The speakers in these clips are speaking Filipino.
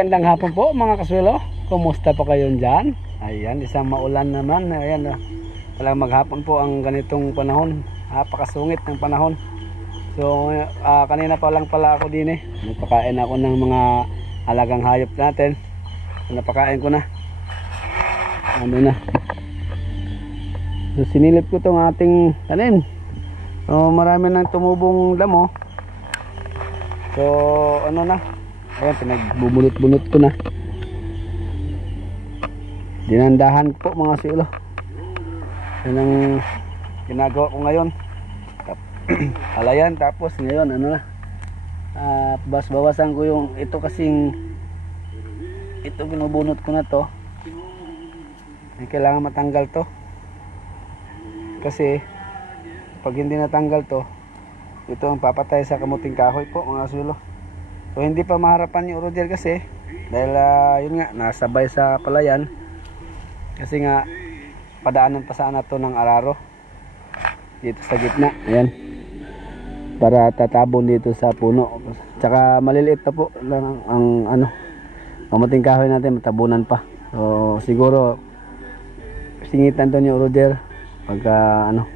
Magandang hapon po mga kasuelo. Kumusta pa kayo dyan? Ayan, isang maulan naman. Ayan, talagang maghapon po ang ganitong panahon. Napakasungit ng panahon. So, kanina pa lang pala ako din eh. Nagpakain ako ng mga alagang hayop natin. Napakain ko na. Ano na. So, sinilip ko itong ating tanim. So, marami nang tumubong damo. So, ano na. Ayan, pinagbubunot-bunot ko na. Dinandahan po mga sulo. Yan ang ginagawa ko ngayon. Alayan, tapos ngayon ano na, bawas-bawasan ko yung ito kasing ito binubunot ko na to. Kailangan matanggal to kasi pag hindi natanggal to, ito ang papatay sa kamuting kahoy po mga sulo. So hindi pa maharapan yung Roger kasi dahil yun nga, nasabay sa palayan kasi nga padaanan pa sana to ng araro dito sa gitna. Ayan, para tatabon dito sa puno. Tsaka maliliit pa po lang ang ano, kamuting kahoy natin, matabunan pa. So siguro singitan to ni Roger pagka ano,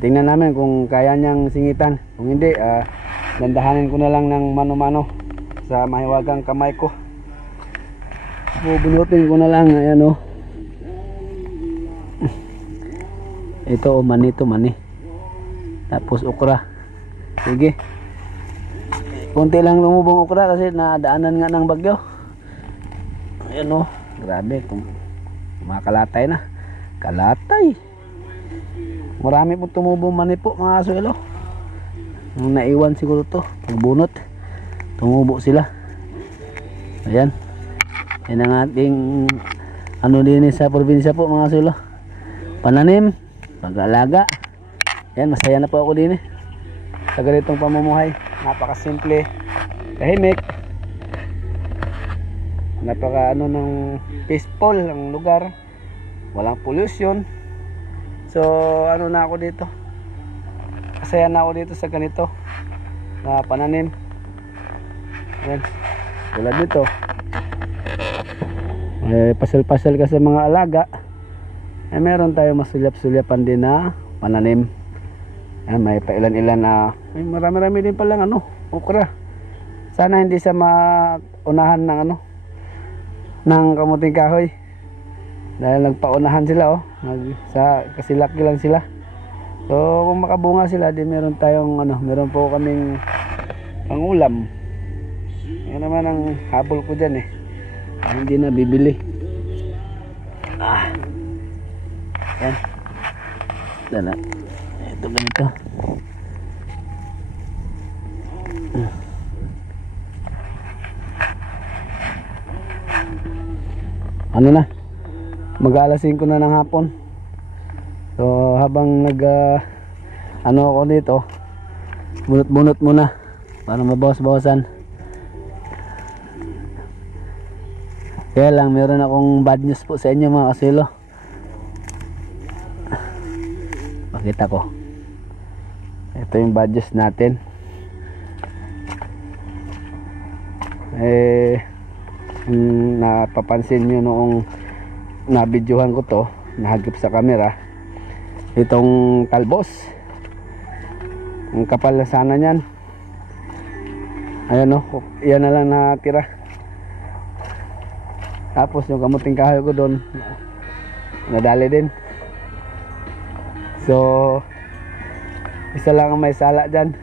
tingnan namin kung kaya niyang singitan. Kung hindi, dandahanin ko na lang ng mano-mano sa mahiwagang kamay ko. Bubunutin ko na lang. Ayan o, ito o, mani to, mani. Tapos okra. Sige, konti lang lumubong okra kasi nadaanan nga ng bagyo. Ayan o, grabe, mga kalatay na. Kalatay, marami po tumubong mani po mga suelo. Nung naiwan siguro to, pagbunot tumubo sila. Ayan, yan ang ating ano din sa probinsya po mga suelo, pananim, pag-alaga. Yan, masaya na po ako din sa ganitong pamumuhay. Napakasimple, tahimik, napaka ano ng peaceful ang lugar, walang pollution. So ano na ako dito, kasaya na ako dito sa ganito na pananim. Ayan, tulad nito, pasal-pasal ka sa mga alaga, meron tayo masulyap-sulyapan din na pananim. Ayan, may pailan-ilan na marami-rami din palang ano, okra. Sana hindi sa maunahan ng ano, ng kamuting kahoy dahil nagpaunahan sila kasi laki lang sila. So kung makabunga sila, di meron tayong ano, meron po kaming pangulam. Yan naman ang habol ko dyan hindi na bibili. Yan, dala ito ganito. Ano na, mag-alas 5 na ng hapon. So habang ano ako dito, bunot-bunot muna para mabawas-bawasan. Kaya lang meron akong bad news po sa inyo mga kasuelo. Pakita ko, ito yung bad news natin. Napapansin nyo noong nabidyohan ko to, nahagip sa camera, itong talbos, ang kapal na sana nyan. Ayan o, yan na lang natira. Tapos yung kamuting kahoy ko doon, nadali din. So isa lang ang may sala dyan.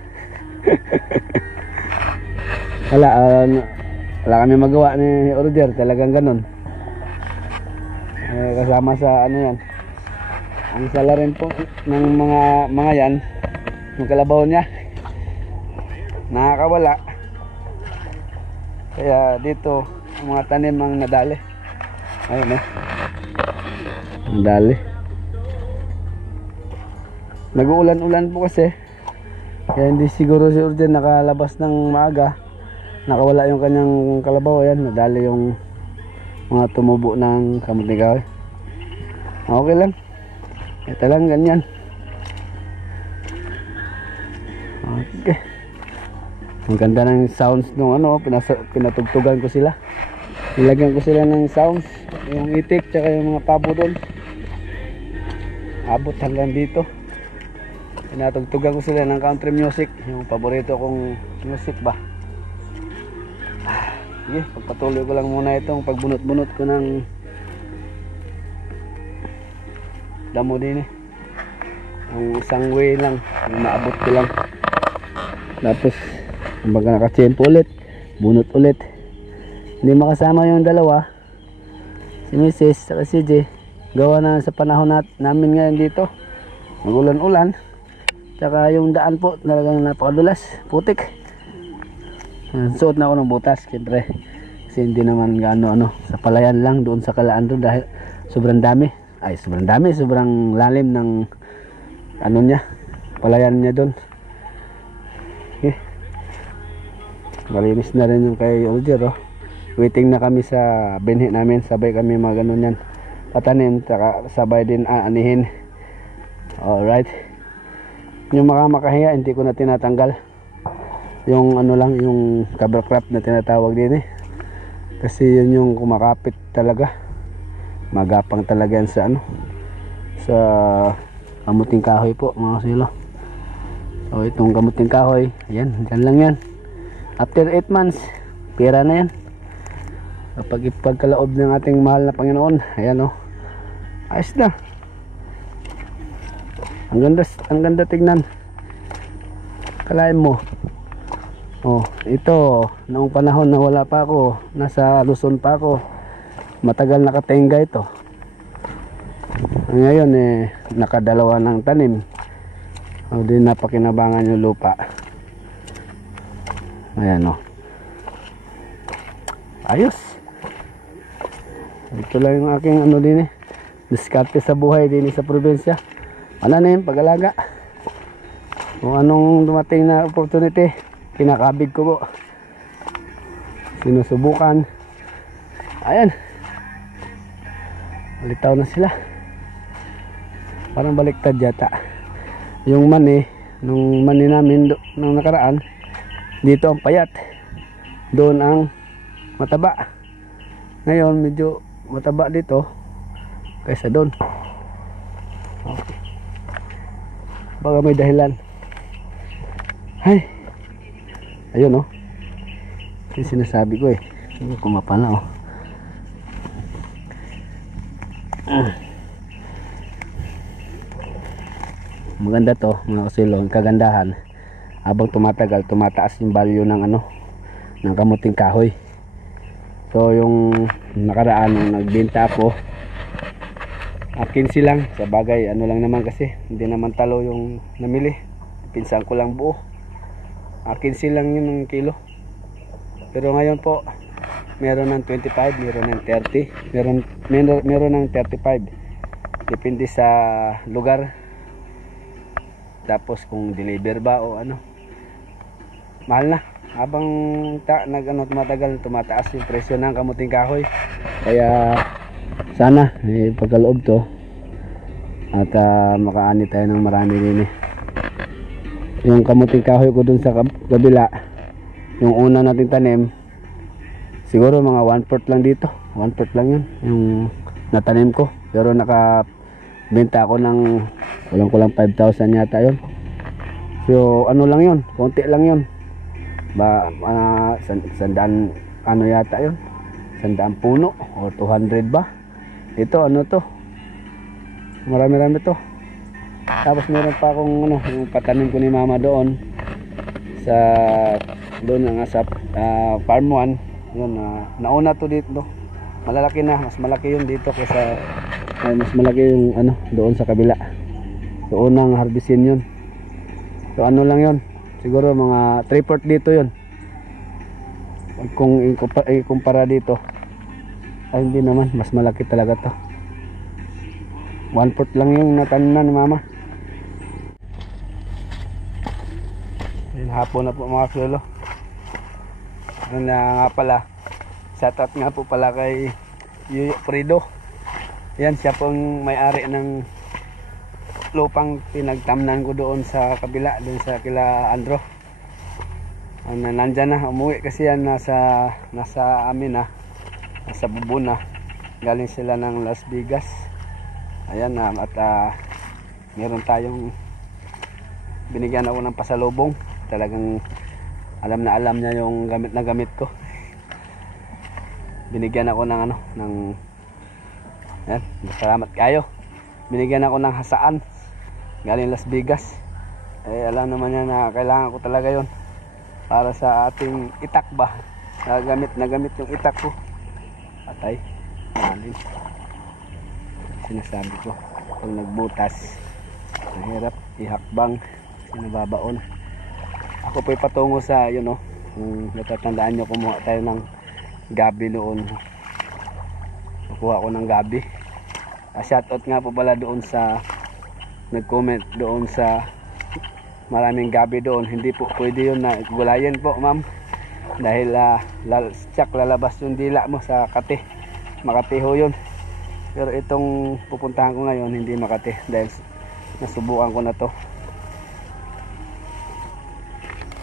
Wala kami magawa ni Roger, talagang ganun. Kasama sa ano yan, ang sala rin po ng mga yan, yung kalabaw niya nakakawala. Kaya dito ang mga tanim ang nadali. Ayun nadali. Nag-uulan-ulan po kasi, kaya hindi siguro si Urgen nakalabas ng maaga. Nakawala yung kanyang kalabaw. Ayan, nadali yung mga tumubo ng kamuting kahoy. Okay lang, ito lang ganyan. Okay, ang ganda ng sounds nung ano, pinatugtugan ko sila. Nilagyan ko sila ng sounds, yung itik tsaka yung mga pabo doon. Abot hanggang dito. Tinatugtugan ko sila ng country music, yung paborito kong music ba. Sige, pagpatuloy ko lang muna itong pagbunot-bunot ko ng damo din eh. Ang isang way lang, yung maabot ko lang. Tapos kumbaga nakachempo ulit, bunot ulit. Hindi makasama yung dalawa, si Mrs. at si J. Gawa na sa panahon namin ngayon dito, magulan-ulan. Tsaka yung daan po talagang napakadulas, putik. Suot na ako ng butas siyempre, kasi hindi naman gaano sa palayan lang doon sa Kalaan doon, dahil sobrang dami, sobrang lalim ng niya, palayan niya doon. Okay. Malinis na rin yung kay Roger, oh. Waiting na kami sa binhi namin, sabay kami mga ganun yan patanim, saka sabay din aanihin. Alright, yung makahiya hindi ko na tinatanggal yung lang, yung cover crop na tinatawag din eh, kasi yun yung kumakapit talaga, magapang talaga yan sa sa kamuting kahoy po mga kasilo. So itong kamuting kahoy, ayan, dyan lang yan. After 8 months pera na yan kapag ipagkaloob ng ating mahal na Panginoon. Ayan, oh, ayos na, ang ganda tignan. Kalain mo, oh, ito noong panahon na wala pa ako, nasa Luzon pa ako, matagal nakatenga ito. Ngayon nakadalawa ng tanim, o din napakinabangan yung lupa. Ayan, oh, ayos. Ito lang yung aking din diskarte sa buhay din sa probinsya, pananim, pag-alaga. Kung anong dumating na opportunity, kinakabig ko po, sinusubukan. Ayan, malitaw na sila, parang baliktad yata yung mani. Nung mani namin nung nakaraan, dito ang payat, doon ang mataba. Ngayon medyo mataba dito kaysa doon. Okay, baka may dahilan. Ay, ayun, oh, yung sinasabi ko kumapa na, oh. Maganda to mga kasilo, ang kagandahan, habang tumatagal tumataas yung value ng ng kamuting kahoy. So yung nakaraan nung nagbenta ako, 15 lang, sa bagay lang naman, kasi hindi naman talo yung namili, pinsan ko lang buo. 15 lang yun ng kilo. Pero ngayon po meron ng 25, meron ng 30, meron ng 35, depende sa lugar. Tapos kung deliver ba o mahal na. Habang tumatagal, tumataas yung presyo ng kamuting kahoy. Kaya sana pagkaloob to at makaani tayo ng marami din Yung kamuting kahoy ko dun sa kabila, yung una nating tanim, siguro mga 1/4 lang dito, 1/4 lang yun yung natanim ko. Pero nakabenta ako ng kulang 5,000 yata yun. So lang yun, konti lang yun ba, sandaan yata yun, sandaan puno o 200 ba. Ito to, marami to. Tapos meron pa akong yung patanim ko ni mama doon sa farm 1 yun, nauna to dito, malalaki na, mas malaki yun dito kaysa mas malaki yung doon sa kabila. So unang harvestin yun. So lang yun, siguro mga 3/4 dito yun kung ikumpara dito. Ay hindi naman, mas malaki talaga to. 1/4 lang yung natanan ni mama. Ayun, hapon na po mga kasilo. Na nga pala, shoutout nga po pala kay Yuyo Frido. Yan, siya pong may-ari ng lupang pinagtamnan ko doon sa kabila, doon sa kila Andro. Nandyan na, umuwi kasi yan nasa amin nasa Bubuna. Galing sila ng Las Vegas. Ayan, at meron tayong binigyan ako ng pasalubong. Talagang alam na alam niya yung gamit na gamit ko. Binigyan ako ng yan, salamat kayo. Binigyan ako ng hasaan galing Las Vegas. Alam naman niya na kailangan ko talaga yon para sa ating itak ba. Nagamit yung itak ko. Patay. Malin. Sinasabi ko, pag nagbutas, mahirap ihakbang, sinababaon. Ako po'y patungo sa kung natatandaan nyo, kumuha tayo ng gabi noon. Kukuha ko ng gabi. Shoutout nga po pala doon sa nag-comment doon sa maraming gabi doon. Hindi po pwede yun na gulayin po, ma'am, dahil lalabas yung dila mo sa kate. Makatiho yun. Pero itong pupuntahan ko ngayon hindi makati dahil nasubukan ko na to.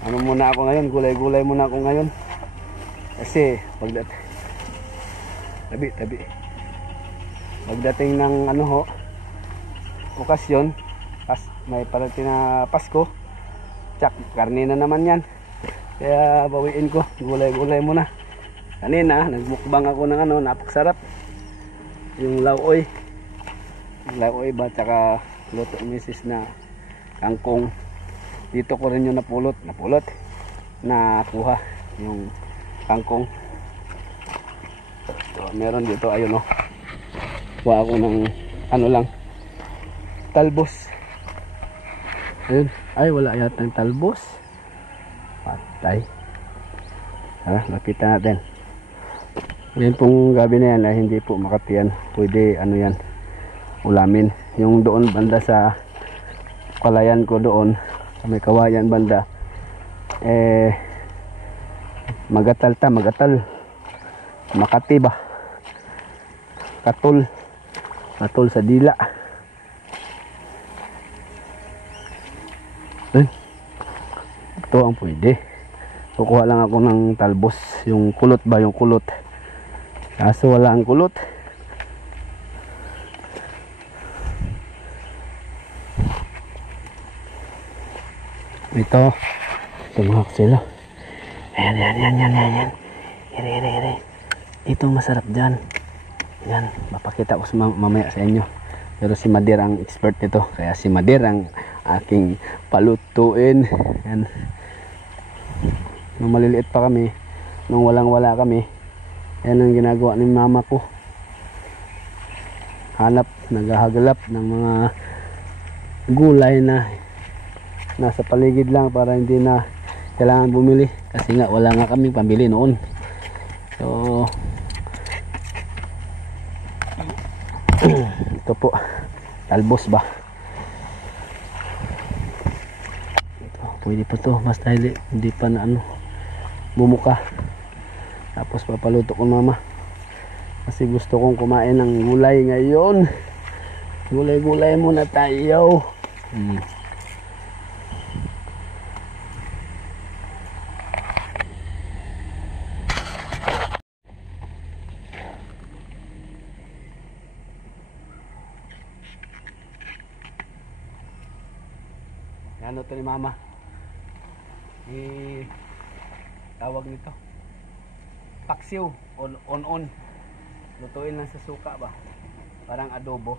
Ano muna ako ngayon, gulay-gulay muna ako ngayon. Kasi pagdating ng okasyon, may parating na Pasko, tsak, karne na naman yan. Kaya bawiin ko, gulay-gulay muna. Kanina nagmukbang ako ng napakasarap, yung lauoy ba, tsaka luto misis na kangkong. Dito ko rin yung nakuha yung kangkong. So, meron dito, ayun kuha ako ng talbos. Ayun, ay wala yata yung talbos. Patay. Tara, lapitan natin. Yan pong gabi na yan ay hindi po makatiyan. Pwede yan, ulamin. Yung doon banda sa palayan ko doon, sa may kawayan banda, magatal. Makati ba? Katol sa dila. Ito ang pwede. Kukuha lang ako ng talbos. Yung kulot ba? Yung kulot. Kaso wala ang kulot. Ito. Tumahak sila. Ayan. Ire. Ito masarap dyan. Yan. Mapakita ko mamaya sa inyo. Pero si Madir ang expert nito. Kaya si Madir ang aking palutuin. Yan. Nung maliliit pa kami, nung walang-wala kami, yan ang ginagawa ni mama ko. Naghahagalap ng mga gulay na nasa paligid lang para hindi na kailangan bumili. Kasi nga wala nga kaming pambili noon. So, ito po, talbos ba? Ito, pwede pa to, basta hindi pa na bumuka. Tapos papaluto ko mama kasi gusto kong kumain ng gulay ngayon. Gulay muna tayo. Ano to ni mama, tawag nito paksiw, on lutuin lang sa suka ba, parang adobo.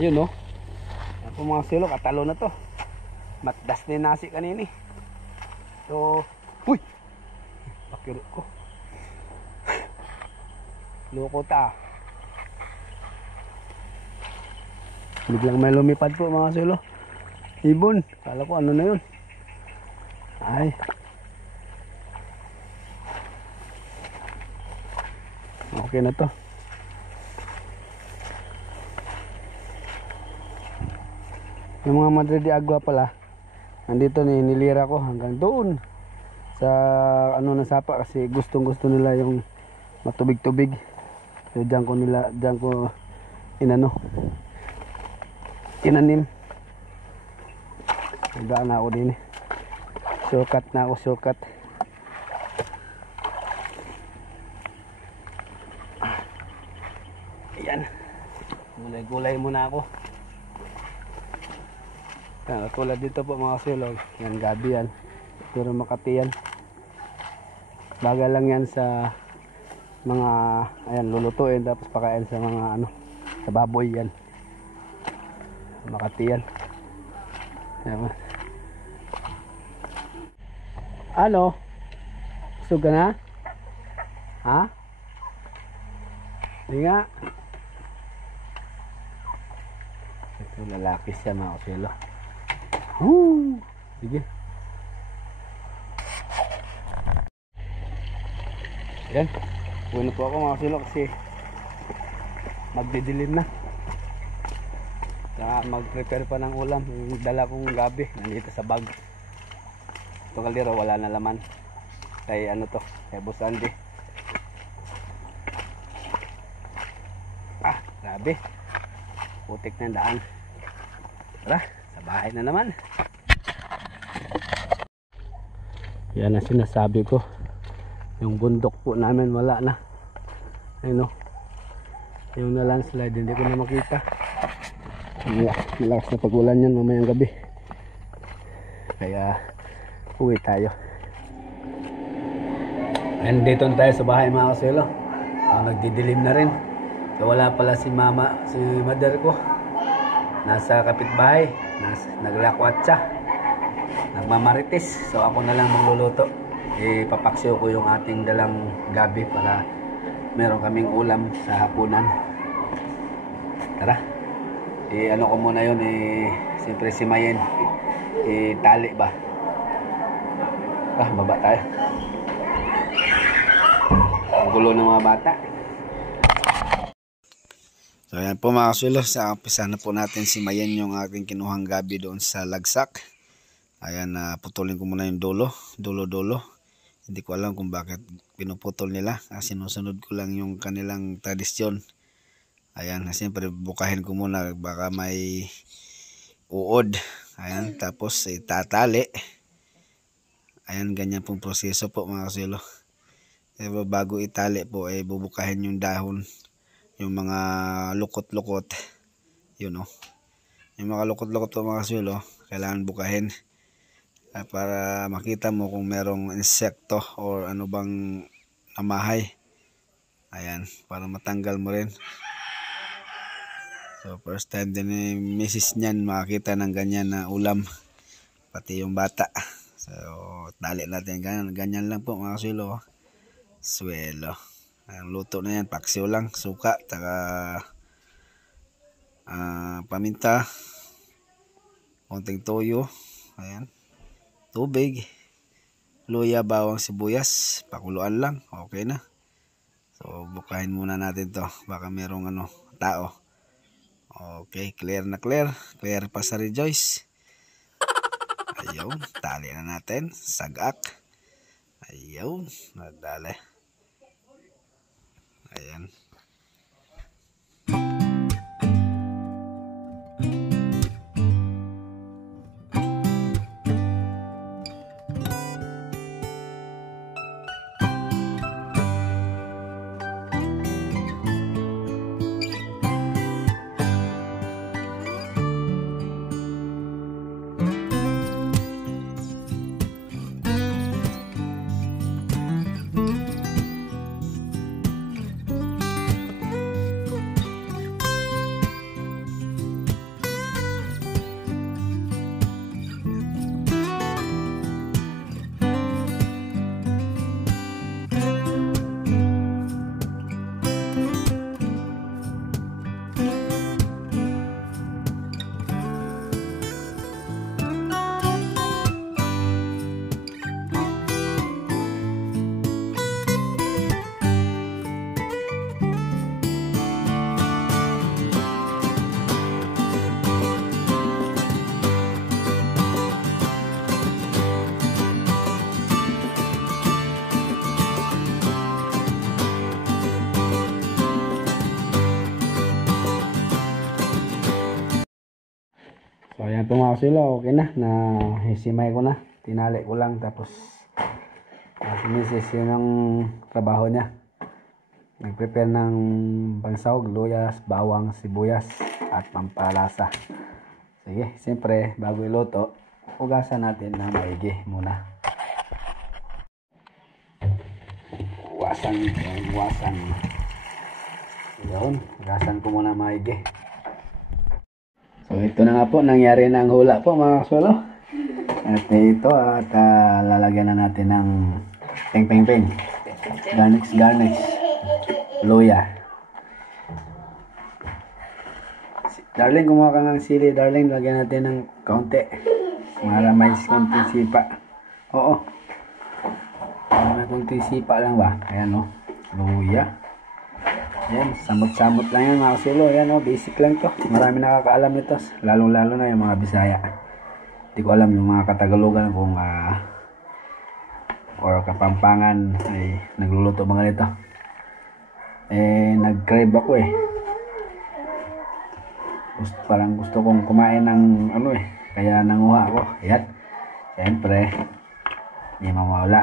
Ayun no. Ako mga silo, katalo na to. Matdas na yung nasi kanini. So, uy! Pakirot ko. Loko ta. Biglang may lumipad po mga silo. Ibon. Kala ko ano na yun. Ay. Okay na to. Yung mga Madre de Agua pala, nandito nilira ko hanggang doon sa ano na sapa kasi gustong gusto nila yung matubig-tubig. So diyan ko tinanim. Daan na ako din. Shortcut na ako, shortcut. Ayan. Gulay-gulay muna ako. Tulad dito po mga silog, yan gabi yan, pero Makati yan. Bagay lang yan sa mga ayan lulutuin tapos pakain sa mga ano, sa baboy yan. Makati yan. Ayan. Ano? Gusto ka na? Ha? Hindi nga. Ito lalaki siya mga silog. Sige. Yan. Bueno po ako mga silo kasi magdidilim na. Mag-prepare pa ng ulam. Yung dala kong gabi nandito sa bag. Ito kaliro wala na laman. Kay ano to? Kay Boss Andy. Grabe. Putik na daan. Tara. Bahay na naman. Yan ang sinasabi ko. Yung bundok po namin wala na. Ayun o. Yung na landslide hindi ko na makita. Malakas na pagulan yan mamayang gabi. Kaya uwi tayo. And dito na tayo sa bahay mga kasilo. Nagdidilim na rin. So wala pala si mother ko. Nasa kapitbahay. Naglakwatsa, nagmamarites. So ako na lang magluluto. Ipapaksiw ko yung ating dalang gabi para meron kaming ulam sa hapunan. Tara. Ano ko muna yun, siyempre si Mayen. Tali ba? Baba tayo. Ang gulo ng mga bata. So ayan po mga kasulo, sa umpisa na po natin si Mayen yung aking kinuhang gabi doon sa lagsak. Ayan, putulin ko muna yung dulo. Hindi ko alam kung bakit pinuputol nila. Sinusunod ko lang yung kanilang tradisyon. Ayan, siyempre bukahin ko muna baka may uod. Ayan, tapos itatali. Ayan, ganyan pong proseso po mga kasulo. Bago itali po, bubukahin yung dahon. Yung mga lukot-lukot, yun o. Yung mga lukot-lukot po mga kasulo, kailangan bukahin para makita mo kung merong insekto or ano bang namahay. Ayan, para matanggal mo rin. So first time din ni Mrs. niyan makakita ng ganyan na ulam, pati yung bata. So tali natin ganyan lang po mga kasulo. Swelo. Ang luto na yan, paksiw lang, suka, taka paminta, konting toyo, ayan, tubig, luya, bawang, sibuyas, pakuluan lang, okay na. So bukahin muna natin to, baka merong tao. Okay, clear na clear pa sa Rejoice. Ayun, tali na natin, sagak. Ayun, nadali. Ayan. Ito mga kasilo, okay na hisimay ko na. Tinali ko lang tapos finish yun ang trabaho niya. Nag-prepare ng bansawag, luyas, bawang, sibuyas at pampalasa. Sige, siyempre bago iluto, hugasan natin na maigi muna. Hugasan. Yun, hugasan ko muna maigi. So ito na nga po, nangyari na ang hula po mga kaswelo. At ito at lalagyan na natin ng peng. Garnish. Luya. Darling, kumuha ka ng sili. Darling, lagyan natin ng kaunti. Para may konting sipa. Oo. May konting sipa lang ba? Ayan o. Luya. Ayan, samot-samot lang yan mga kasilo. Ayan o, basic lang to. Marami nakakaalam nito. Lalo na yung mga Bisaya. Hindi ko alam yung mga Katagalogan kung or Kapampangan ay nagluluto mga nito. Nag-crave ako parang gusto kong kumain ng kaya nanguha ako. Ayan, siyempre hindi mawala.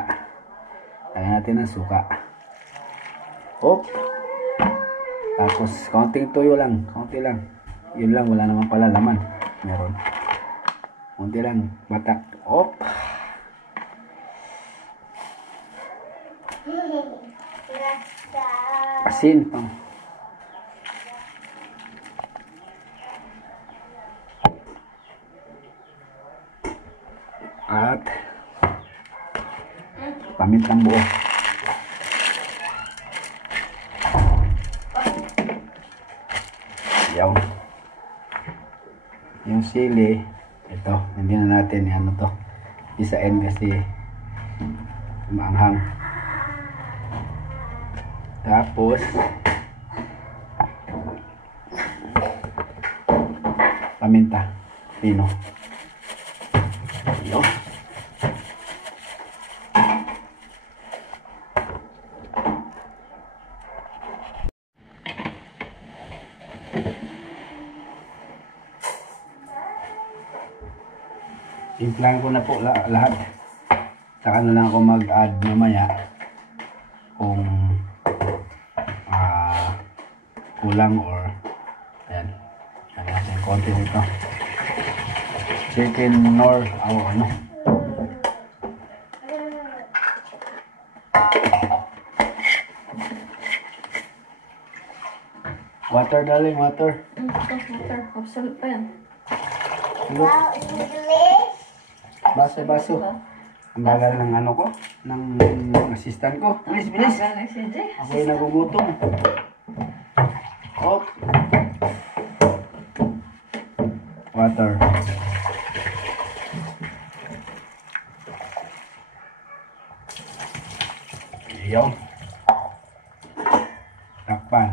Lagyan natin ng suka. Tapos konting tuyo lang, konti lang. Yun lang, wala naman pala laman. Meron konti lang, batak. Asin pang. At pamintang buo. Yaw. Yung sili, ito, hindi na natin isain kasi maanghang. Tapos paminta pino. Yo. Timplan ko na po lahat. Saka na lang ako mag-add mamaya kung kulang or ayan. Lagyan natin konti nito. Chicken nor water darling, water. Water. Absolute pa yan. Wow, it's delicious. Baso. Ang bagal ng ng assistant ko. Bilis. Ako yung nagugutom. Water. Iyaw. Takpan.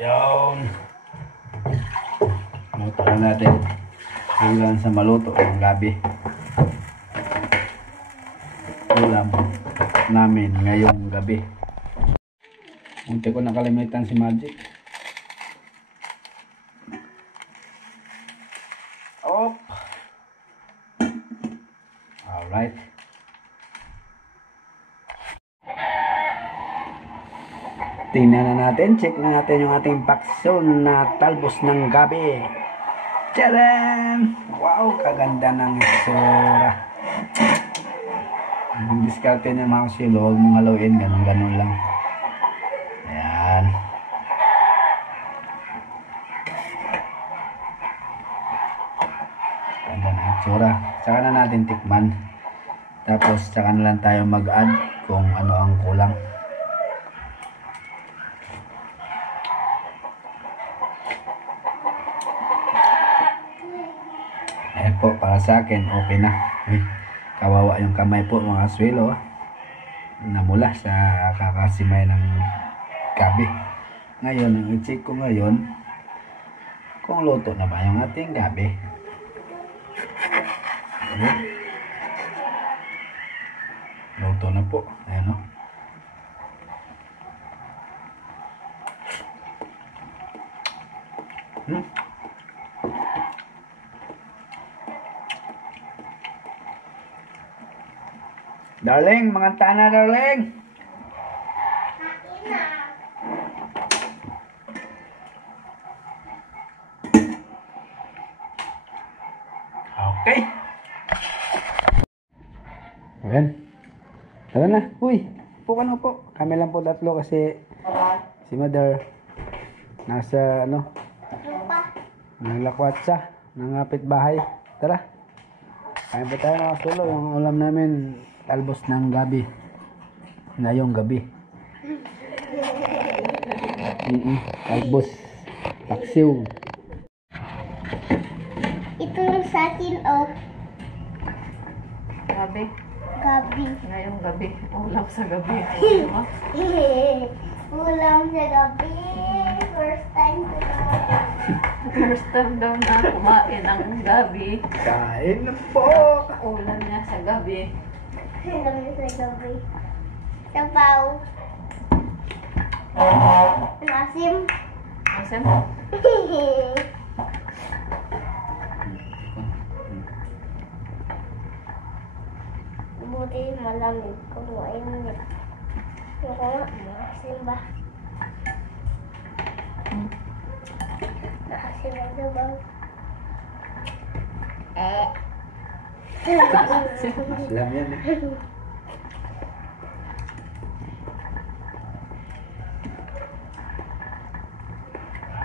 Iyaw. Luto na natin hanggang sa maluto ang gabi. Ulam namin ngayong gabi. Munti ko nakalimutan si Magic. Alright. Tingnan na natin, check na natin yung ating bakson na talbos ng gabi. Tcharam! Wow, kaganda ng itsura. Ang diskarte niya mga kasilo, huwag mong haluin, ganun lang. Ayan. Ganda ng itsura. Tsaka na natin tikman. Tapos tsaka na lang tayo mag-add kung ano ang kulang. Ayan po, para sa akin, okay na. Kawawa yung kamay po mga kaswelo. Namula sa kakasimay ng gabi. Ngayon, ang i-check ko ngayon, kung luto na ba yung ating gabi. Luto na po. Ayan o. Darling, mga tana, darling. Okay. Ayan. Tara na. Uy, upo ka na po. Kami lang po tatlo kasi si Mother nasa nanglakwat siya. Nangapit bahay. Tara. Kain po tayo mga sulo. Yung ulam namin talbos ng gabi. Ngayong gabi. Talbos. Paksiw. Ito yung sa akin, oh. Gabi. Gabi. Ngayong gabi. Ulam sa gabi. Diba? Ulam sa gabi. First time sa gabi. First time daw na kumain ang gabi. Kain na po. Ulam niya sa gabi. Ulam sa gabi. Sabaw. Asim. Asim? Buti malamig kung mainit. Yung ko nga, maasim ba? Maasim ang sabaw. Alam yan eh.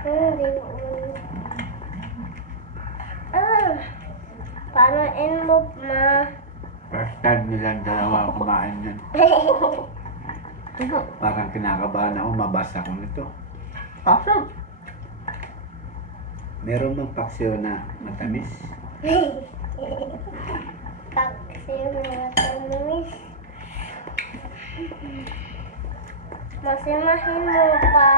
Hindi mo paano envelope, ma? First time nilang dalawa kumain yan. Parang kinakabahan ako, mabasa ko nito. Awesome. Meron bang paksiw na matamis? Paksiw na matamis. Masimahin mo pa.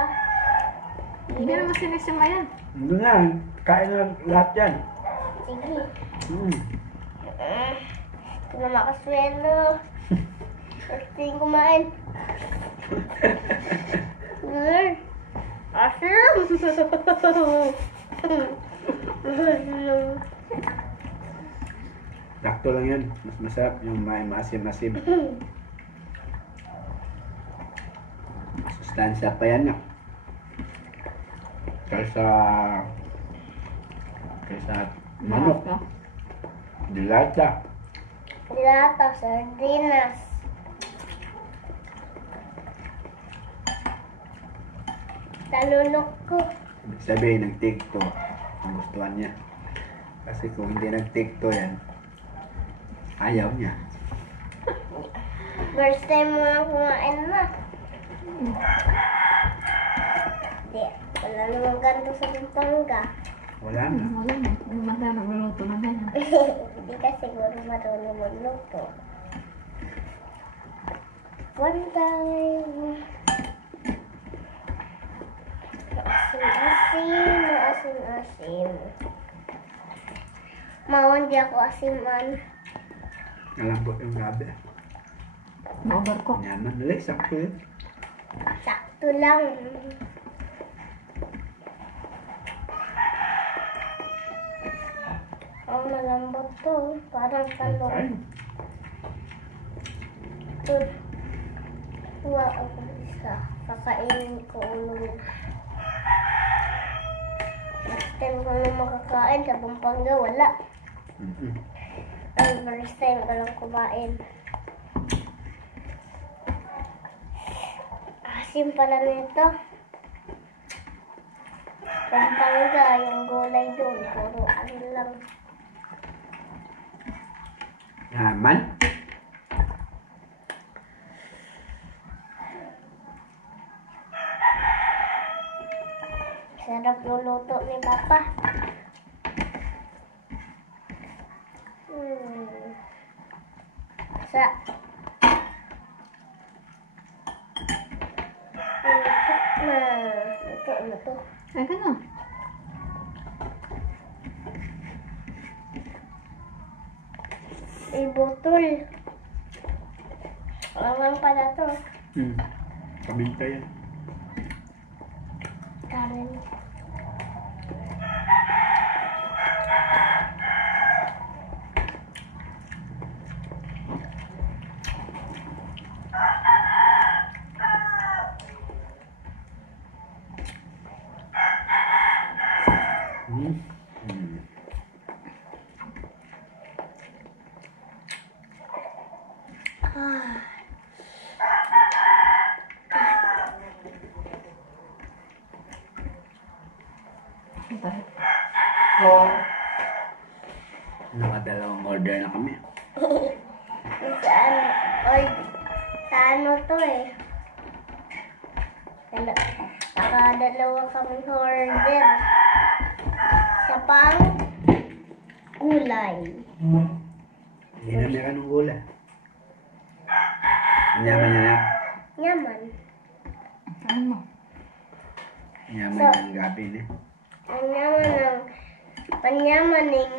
Hindi naman sinisima yan. Ano yan? Kain na lahat yan. Sige. Ito na makaswelo. First thing kumain. Asim! Sakto lang yan. Mas masarap yung may maasim-asim. Sustansya pa yan. Kaysa manok. Dilata. Dilata, sardinas. Talunok ko. Sabihin nag-tikto ang gustuhan niya. Kasi kung hindi nag-tikto yan, ayaw niya. First time mo lang kumain na. Di, wala namang ganito sa Pampanga. Wala na. Wala na. Hindi man tayo nagluluto na ganyan. Hindi ka siguro marunong magluto. One time. Asim. Mawon di ako asiman. Malambot yung gabi. Na-over ko. Yan man. Dali, sakto yun. Sakto lang. Ang malambot to. Parang talong. Ay, Ito. Kuha ako isa. Kakainin ko ulo. First time ko na makakain sa Pampanga, wala. Ang first time ko lang kumain. Asim pala nito. Pampanga, yung gulay doon. Puro ano lang. Yaman. Sarap yung luto ni Papa. Sa luto na to. Ay, ka na. Ibutol. Alam pala to. Paminta yan. Kanin. Hmm. Hmm. Nakadalawang order na kami. Saan? Oy, sa ano to eh? Nakadalawa kaming order. Sa pang gulay. Hindi na meron ng gula. Yaman na yan. Yaman. Ano? Yaman ng gabi na. Panyaman ng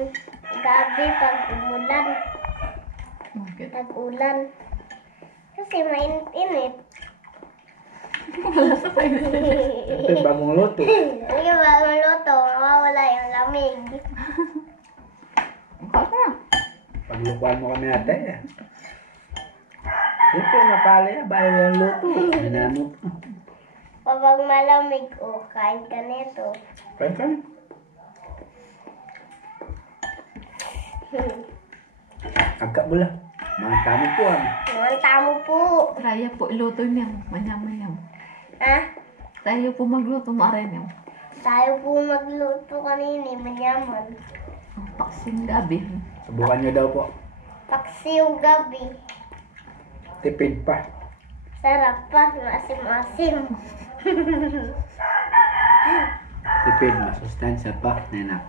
gabi pag umulan. Bakit? Pag ulan. Kasi mainit-init. Ito bagong luto. Yung bagong luto, mawawala yung lamig. Bakit na? Paglukuan mo kami ate. Siyempre mapala yan. Bayo yung luto. Minanot. Kapag malamig, kain ka nito. Pwede kami. Agka-bula. Mga tamo po Mga tamo po. Raya po, iluto niyo. Manyam-manyam. Ah, Tayo po magluto, maaari niyo. tayo po magluto kanini, manyaman. Ang paksing gabi. Subukan nyo daw po. Paksiw gabi. Tipid pa. Sarap pa, maasim-asim. Tipid. Masustansya pa. Nena.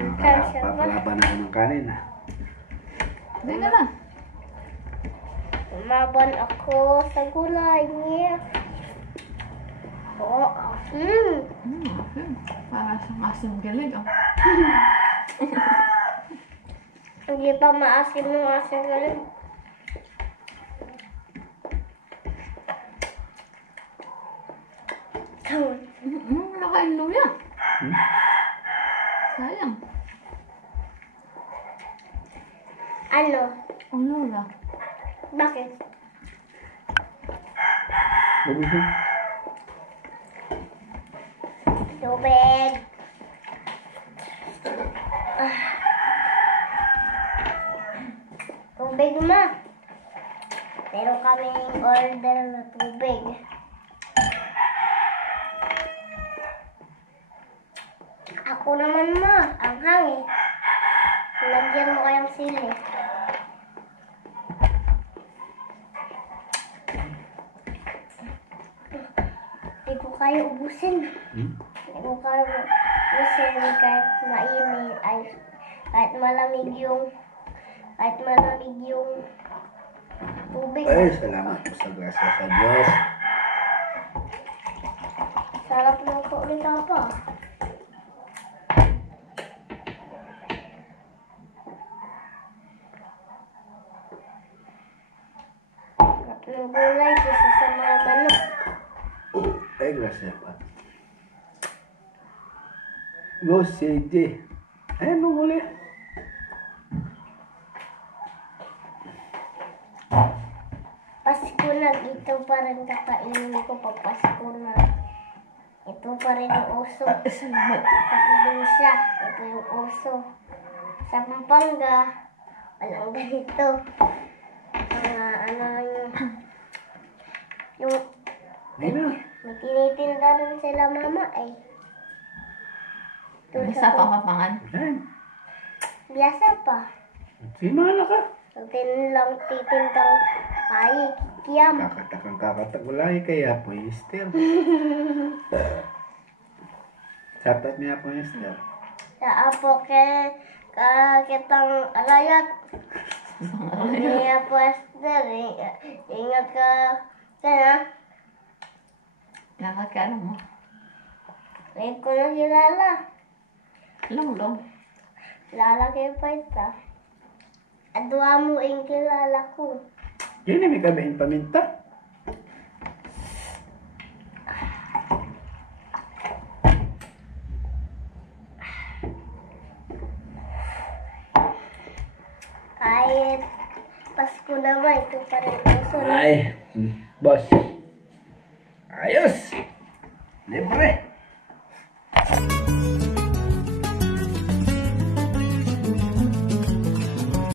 Papalaban ako ng kanin ah. Hindi ka na. Umaban ako sa gulay niya. Oo. Okay. Para sa asim galing. Oh. Hindi pa maasim ng asim galing. Nakain luya. Hmm? Sayang. Ano? Ang lula. Bakit? Bubusog. Tubig. Tubig ma. Meron kaming order na tubig. Ako naman ma, ang hangin. Lagyan mo kayong sili. Hindi ko kayo ubusin. Hmm? Hindi ko kayo ubusin kahit mainit. Ay, kahit malamig yung tubig. Ay, salamat po sa grasya sa Diyos. Sarap ng kulit pa. Sarap ng gulay kaysa sa mga manok. Ay, grasya pa. Go, CJ. Ay, ano muli? Pasko na, ito pa rin kakainin ko pag Pasko na. Ito pa rin yung uso. Salamat. Sa probinsya, ito yung uso. Sa Pampanga, walang ganito. Mga ano yung Ay na. may tinitinda rin sila mama eh. Doon Isa pa mapangan. Ay, Biasa pa. simala ka. Lang titindang kayi, kiyam. Kakatakang kakatagulay kaya po, Esther. Sapat niya po, Esther. Sa apo kitang alayat. Niya po Esther. Ingat ka. Kaya, Nakakano mo. ngayon ko na kilala. Long. Kilala kayo pa ita. Adwa mo yung kilala ko. Yun may kabihin paminta. Kahit Pasko naman, ito pa rin uso. Ay, boss. Ayos. Libre.